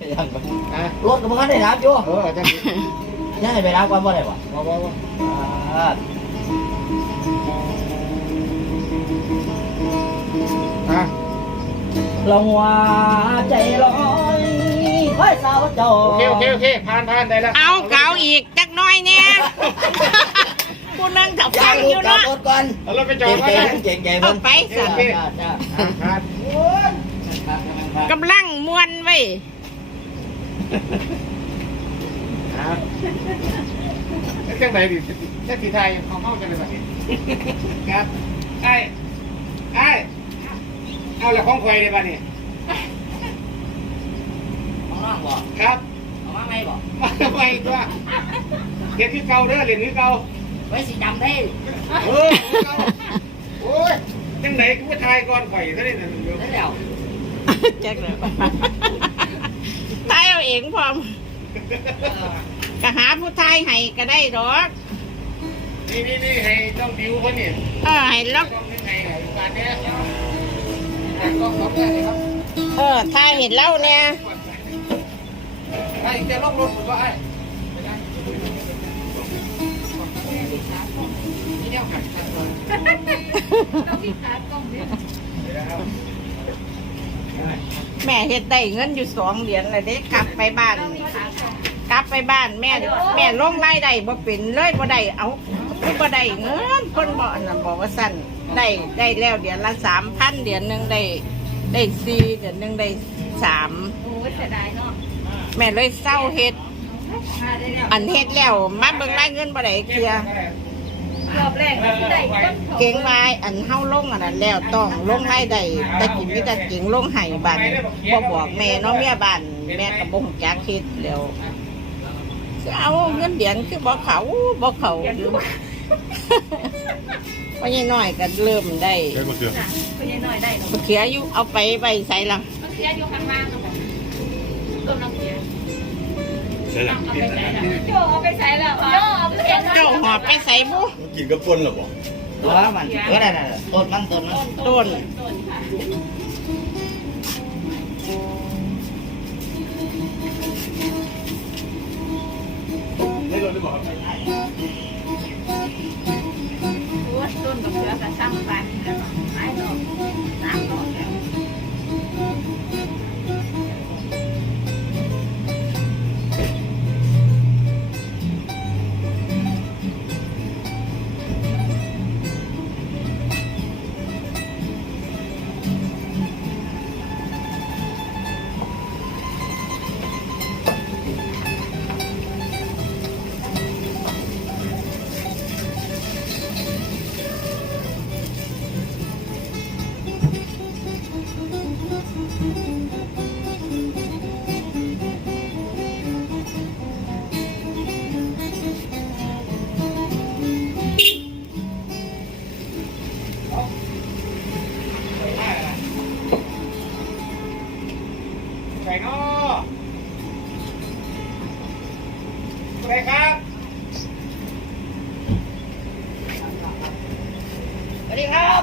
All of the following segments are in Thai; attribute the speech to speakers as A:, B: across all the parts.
A: รถก็บ่ทันได้รับอยู่
B: จัง
A: ยังให้ไปรับก่อนบ่ได้บ่ลงว่าใจลอยค่อยสาวเจ้า
B: โอเคผ่านได้แล้ว
C: เอาเก่าอีกจักน้อยเนี่ยกูนั่งถับฟังอยู่เนาะ
A: ก่อน
B: เราไปจอด
A: เก่งๆ
C: เอาไปสั่งกำลังมวนไว้
B: จังไหนดิแค่ที่ไทยเขาเข้ากันเลยแบบนี้ครับไอ้เอาละของใครในบ้านนี่
A: ของน้องบ่
B: ครับ
A: เอามาไหมบ่
B: มาไม่ตัวเรียนที่เก่าเด้อเรียนที่เก่า
A: ไว้สิจำได้
B: โอ้ยจังไหนกูไปทายก่อนไข่ซะนี่นะเดี๋ยว
A: ได้แล้ว
C: แจ็คเลยตายเอาเองพร้อมก็หาผู้ทายให้ก็ได้หรอก
B: นี่ให้ต้องดิวเขาเนี่ย
C: ให้ล็อก
B: ให้การเนี้ยก็ขอบคุณครับ
C: ทายเห็นแล้วเนี่ย
B: ไอ้จะล็อกรถผมก็ไอ้นี่เนี่ยขัด
C: ต้องมีขากล้องเนี่ยแม่เฮ็ดได้เงินอยู่2 เหรียญเลยเด้กลับไปบ้านแม่ลงรายได้บ่เป็นเลยบ่ได้เอาบ่ได้เงินคนบ่น่ะบอกว่าสั่นได้แล้วเดือนละ 3,000 เดือนนึงได้4เดือนนึงได้3โอ้ยเสียดายเนาะแม่เลยเศร้าเฮ็ดอันเฮ็ดแล้วมาเบิ่งรายเงินบ่ได้เทื่อรอบแรกได้เก่งวายอันเฮาลงอันนั้นแล้วต้องลงรายได้แต่กินมีแต่เก่งลงให้บ้านบ่บอกแม่เนาะเมียบ้านแม่ก็บ่ฮู้จักคิดแล้วเอาเงินเดือนคือบ่เขาอยู่พอใหญ่น้อยก็เริ่มได้
D: มะเขือ
C: พอใหญ่น้อยได้มะเขืออยู่เอาไปไว้ใส่ละ
E: มะเขืออยู่ข้างล่างนะต้นมะเขือโจเอาไปใส่แล้ว
C: เจ้าหอบไปใส่บุ
D: กินกับปนหรอบ่
A: ตัวมันนั่นต้นมัน
C: ต้น
D: ได้รถได้บ่ครับ
E: ต้นมะเขือกับช่างไปแล้วหลายดอก3 ดอกแล้ว
B: ใส่นออะไรครับ
A: สวัสดีครับ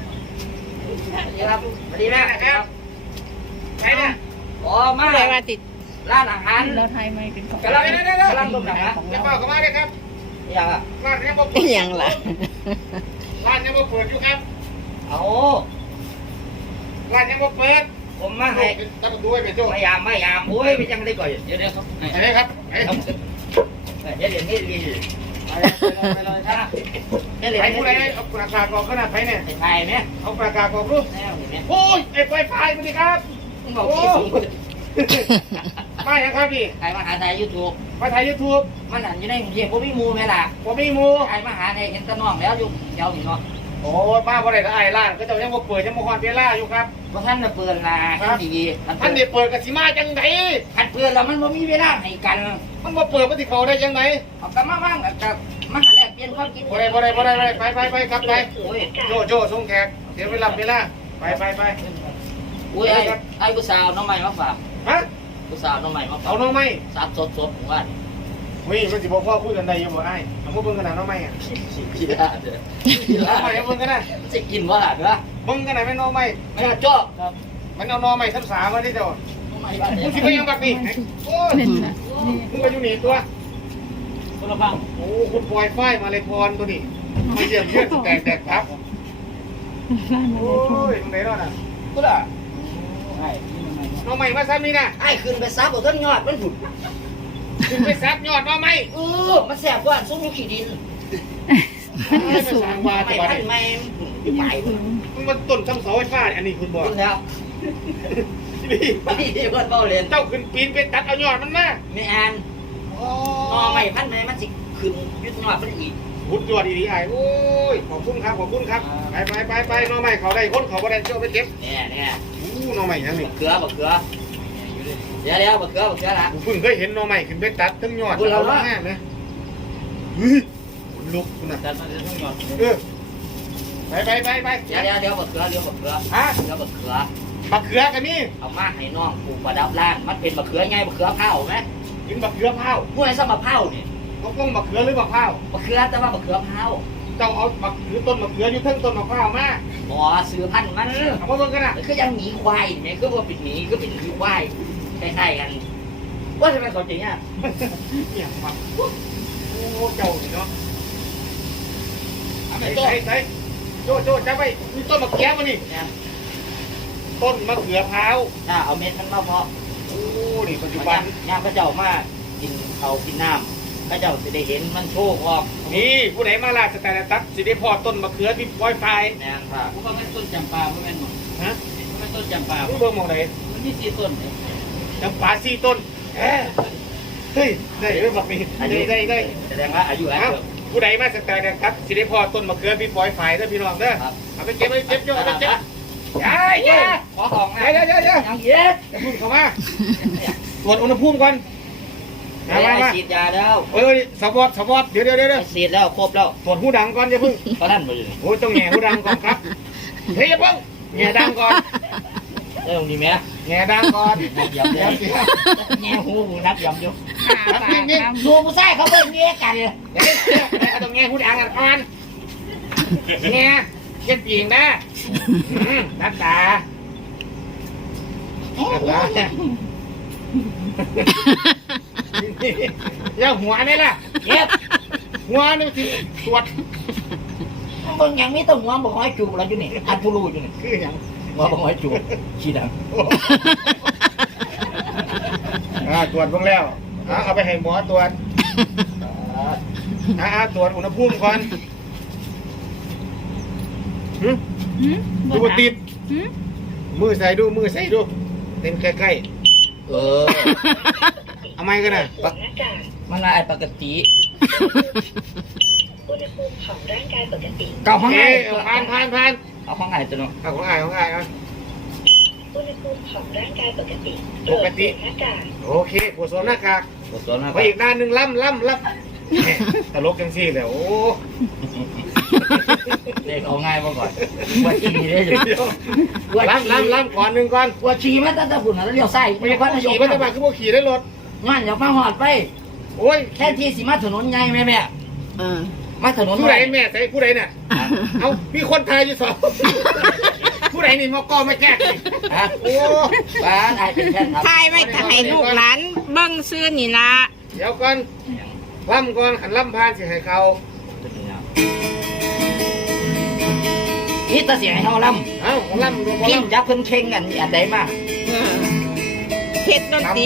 A: สวัสดีแม่
B: ครับใครเนี่ย
A: มา
C: เลยว่าติด
A: ร้านอาหาร
C: เราไทยไม่เป็นของ
B: กำลังต้มน้ำจะเปล่าเข้ามาเลยครับ
A: อย่างอ่ะ
B: ร้านยังบ่เปิด
C: อย่างล่ะ
B: ร้านยังบ่เปิดอยู่ครับ
A: เอา
B: ร้านยังบ่เปิด
A: ผมมาให้
B: ตั้งด้วยไปโจ้
A: ไม่ยามโอ้ยไปจังได้ก่อนเดี๋ยวครับ
B: อะไรครับ
A: เดี๋ยวนี้ดีไปเลยนะ
B: ไปผู้ใดเอาประกาศบอกขนาดไปเนี่ย
A: ไทยเนี่ย
B: เอาประกาศบอกรูปโอ้ยไอ้ไฟไฟมาดิครับ
A: บอกที่สูง
B: มาอย่างครับพี่
A: ใครมาหาไทยยูทูบ
B: มาถ่ายยูทูบ
A: มันหันอยู่ในกรุงเทพผมมีมูไหมล่ะ
B: ผมมีมู
A: ใครมาหาในเห็นตะน้องแล้วอยู่เจ้าอยู่เนาะ
B: โอ้ป้าบ่ได้ละไอ้ร้านก็จะยังบ่เปิดยังบ่ฮอนเวลาอยู่ครับ
A: เพราะท่านน่ะเปิดละท่านดี
B: ท่านนี่เปิดกับสิมาจังได
A: ท่านเปิดแล้วมันบ่มีเวลาให้กัน
B: มันบ่เปิดมันสิเข้าได้จังได
A: เอากลับมาบ้างกับมาหาแลกเปลี่ยนความคิด
B: บ่ได้ไปครับไปโจส่งแขกเดี๋ยวเวลาไป
A: อุ้ยไอ้ผู้สาวน้องใหม่มาฝาก
B: ฮะ
A: ผู้สาวน้องใหม่มาฝาก
B: เอาน้องใหม่
A: สับสดผมว่า
B: อุ้ยมันสิบ่พ่อพูดกันได้อยู่บ่ไอ้เอาพวกเบิ่งกันนะน้องใหม่อ่ะ
A: กินได้เด้อน้องใหม่
B: เบิ่งกันนะ
A: สิกินว่าเด้อ
B: เบิ่งกันไหนแม่น้องใหม่
A: ไม่ชอบ
B: ครับมันเอาน้องใหม่ทั้ง3มาที่เจ้า
A: ไม่บ้าน
B: มึงสิไปยังบักนี่โอ้ยมึงไปอยู่นี่ตัว
A: คนละฟัง
B: โอ้คุณปล่อยไฟมาเลยพรตัวนี้มาเยี่ยมเยือนแตกครับโอ้ยตรงไหนรอดอ่ะ
A: ก็ได้ไอ้
B: น้องใหม่มาซ้ำนี่นะ
A: ไอ้ขึ้นไปซับเอาต้นยอดมันผุด
B: ขึ้นไปซับยอดน้องใหม่
A: มันแสบกว่าซุ้มลูกขี้ดิน
B: ไม่สร้างวา
A: ไม่
B: ตัว
A: พัน
B: นี้
A: ไม่อยู่ไปพุ่น
B: มันต้นซ้ำเสาไฟฟ้าอันนี้คุณบอก
A: พุ่นแล้ว
B: นี่
A: ไปเดี๋ยวเพื่อนเบาเรียน
B: เจ้าขึ้นปีนไปตัดเอายอดมันมา
A: ไม่อ่านนอไม่พันไม่มันสิขึ้นยึดยอดมันอีก
B: หุดยอดดีๆไอ้โอ้ยขอบคุณครับไปน้องใหม่เขาได้คนเขาก็ได้เจ้าไปเก็บ
A: เนี่ย
B: อู้น้องใหม่ยังนี่
A: บักเขือบักเขือเดี๋ยวบักเขือละ
B: ผมเพิ่งเคยเห็นน้องใหม่ขึ้นไปตัดทั้งยอด
A: คุณเรา
B: เอา
A: ละ
B: แม่นะเฮ้ยขนลุกคุณน่ะ
A: แต่มันจะต้องยอด
B: เออไป
A: เดี๋ยวบักเขือฮะเดี๋ยวบักเขือ
B: บักเขือกันนี่
A: เอามาให้น้องปลูกประดับร่างมันเป็นบักเขือไงบักเขือเผาไหม
B: กินบักเขือเผา
A: หน่วยสมะเผาเนี่ย
B: เขาต้องบักเขือหรือบักเผา
A: บักเขือแต่ว่าบักเขือเผา
B: เจ้าเอาบักเขือต้นบักเขืออยู่เทั้งต้นบักเผามา
A: บ่ซื้อพันธุ์มัน
B: เอามาเบิ่งกันนะ
A: คือยังหมีควายเนี่ยคือว่าเป็นหมีคือเป็นคือควายคล้ายๆกันว่าทำไมเขาจริงอ่ะ
B: เนี่ยมาโอ้เจ้านี่เนาะ
A: เอา
B: ใส่
A: ไปต้น
B: ใส่โจจับไปมีต้นมะเขือมานี่
A: เนี่ย
B: ต้นมะเขือเผา
A: ถ้าเอาเม็ดมันมาเพาะ
B: โอ้นี่ปัจจุบัน
A: ย่างพระเจ้ามากินเขากินน้ำพระเจ้าจะได้เห็นมันโชคออก
B: นี่ผู้ใดมาลาสแตนตัสสิได้พอต้นมะเขือที่ปล่อยไฟ
A: แม่นค่ะ
D: ผมว่ามันต้นจำปาเพราะมันหมด
B: ฮะ
D: มันต้นจำปา
B: ผู้เบิ่งมองไหน
D: มันมี4ต้นเนี่ย
B: จำปาสี่ต้นเฮ้ยได้เอ้ยบักนี่ได้
A: แสดงว่าอายุแล้ว
B: เอ้าผู้ใดมาสแตนตัสสิได้พอต้นมะเขือที่ปล่อยไฟเด้อพี่น้องเด้อ
A: ครับ
B: เอาไปเก็บโจเอาไปเก็บเย้
A: ขอของนะ
B: เดี๋ยว
A: ยังเย็ด
B: พูดเข้ามาตรวจอุณหภูมิก่อนมา
A: ฉีดยาแล้ว
B: เอ้ยสวอตเดี๋ยว
A: ฉีดแล้วครบแล้ว
B: ตรวจหูดังก่อนอย่าเพิ่ง
A: ตอนนั้นมาอยู่
B: โอ้ยต้องแง่หูดังก่อนครับเฮ้ยอย่าเพิ่งแง่ดังก่อน
A: เรื่องนี้ไหม
B: แง่ดังก่อน
A: นับยำเลยแง่หูนับยำอยู่
B: นี่
A: ดูผู้ชายเขาเป็นเงี้ยกัน
B: ต้องแง่หูดังกันก่อนแง่เช็ดปีงนะนัดตาอย่าหัวนี่ล่ะ
A: เย็บ
B: หัวนี่สิตรวจ
A: มึงยังไม่ต้องหัวบอกให้จูบแล้วอยู่นี่อันผู้รู้อยู่นี่
B: คืออย่าง
A: หัวบอกให้จูบชี้ดัง
B: ตรวจเบิ่งแล้วเอาไปให้หมอตรวจตรวจอุณหภูมิก่อนดูบ่ติดมือใส่ดูเต็มใกล้ๆเอาไม้กันนะ
A: มันลายปกติ
F: อุณหภูมิของร่างกายปกติ
A: เก่าห้อง
B: เอ้
A: ไง
B: ผ่าน
A: เอาห้องไงตัวน้อง
B: เอาของอ้ายเอา
F: อุณหภูมิของร่างกายปกติ
B: ปกติ
F: หน้ากาก
B: โอเคปวดสวมหน้ากาก
A: ตัวตัวนะ
B: ไปอีกด้านหนึ่งล่ำตลกจังซี่เลยโอ้
A: เด็กเอาง่ายมาก่อนว่าชีได้อยู่
B: ล่ำก่อนหนึ่งก่อน
A: ว่าชีมันตั้งแต่ฝุ่นแล้วเลี้ยวไส้
B: ไม่ใช่คนขี่ก็จะมาคือพวกขี่ได้รถ
A: งานอย่ามาหอดไป
B: โอ้ย
A: แค่ที่สิมาถนนใหญ่แม่มาถนน
B: ผู้ใดแม่ใส่ผู้ใดเนี่ยเอามีคนไทยอยู่สองผู้ใดนี่มอกอไม่แจ้งโอ้
A: บ้านไอ้เป็นแค่ทำ
C: ทายไว้ถ้าให้ลูกหลานเบิ่งซื้อนี่ละ
B: เดี๋ยวก่อนล่ำก่อนขันล่ำพานสิให้เขา
A: นี่ตาเสียงให้เขาล่
B: เอ้าของล่ำ
A: ำพิมจับเพิ่นเข่งกันอันใดมา
C: เฮ็ดดนตรี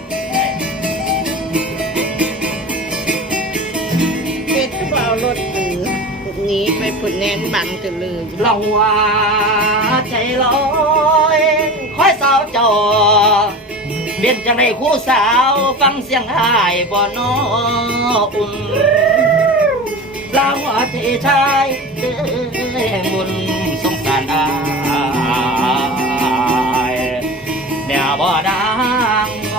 C: เฮ็ดก็เอารถหนีไปผุนแนนบังกันเลย
A: เราว่าใจลอยคอยสาวจอเปลี่ยนจากได้คู่สาวฟังเสียงหายบ่นออุ่นเราว่าใจชายเด้บุญสงสารอายเดี๋ยวบ่ดังค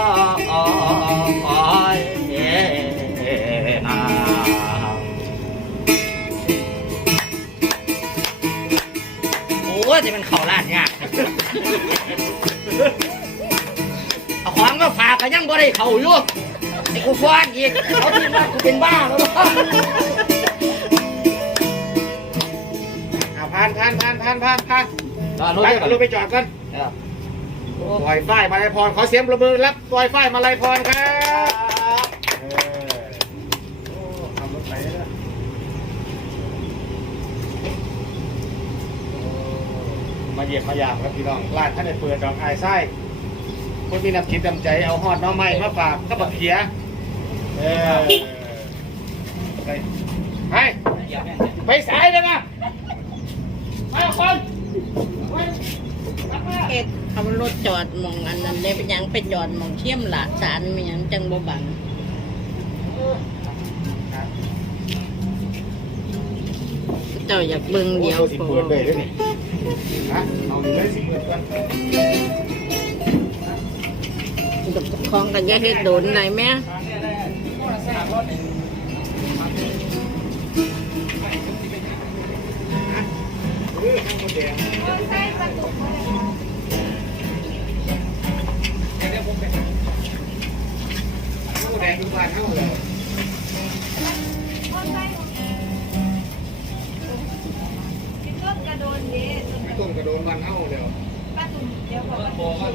A: อยนาโอ้ยจะเป็นเข่าล้านเนี่ยเอาของก็ฝากกันยังบ่ได้เข่าอยู่ไอ้กูฟาดอีกเขาคิดว่ากูเป็นบ้าแล้ว
B: ผ่าน
A: รอรถ
B: ไป
A: ก่อน
B: รถไปจอดกัน
A: โอ้
B: ปล่อยฝ้ายมาลัยพรขอเสียงประมือรับปล่อยฝ้ายมาลัยพรครับทำรถไปแล้วมาเหยียบมายามครับพี่น้องร้านท่านได้เปิดดอกไอ้ไส้คนมีน้ำคิดน้ำใจเอาหอดน้องไม้มาฝากก็บักเขียไปสายเลยนะมาคน
C: เฮ็ดเอารถจอดหมองอันนั้นได้ไปยังไปจอดหมองเทียมหลาสารมีหยังจังบ่บังเจ้าอยากเบิ่งเดียว
B: สิเปิดเลยด้วยนี่ฮะเอาเลยสิเปิดกัน
C: ของกันอย่าเฮ็ดโดนได้แม่
B: ข้างบนแดงข้างบนแดงทุกวันเท่าเลยต้นกระโดนวันเท่าเลย
D: โบก็มี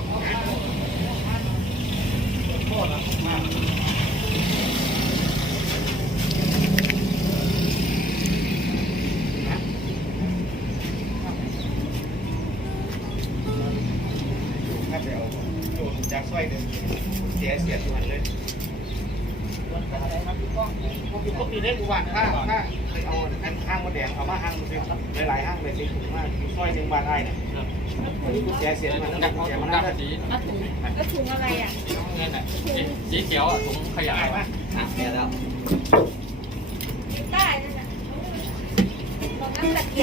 B: ถ้าไปเอาโดนจากสร้อยเดินเสียทุกวันเลยพวกนี้ได้ทุกวันถ้าเคยเอาห้างมดแดงเอามาห้างมันเป็นหลายห้างเลยสิถูกมากสร้อย1 บาทได้เนี่ยวันนี้กูเสียมันนักเสียมันนักสี
E: ก็ถุงอะไรอ่ะ
D: เงินอ่ะสีเขียวอ่ะถุงขยายมาเนี่ยแล้ว
E: ได้นั่นแหละตรงนั้นตะเกียบ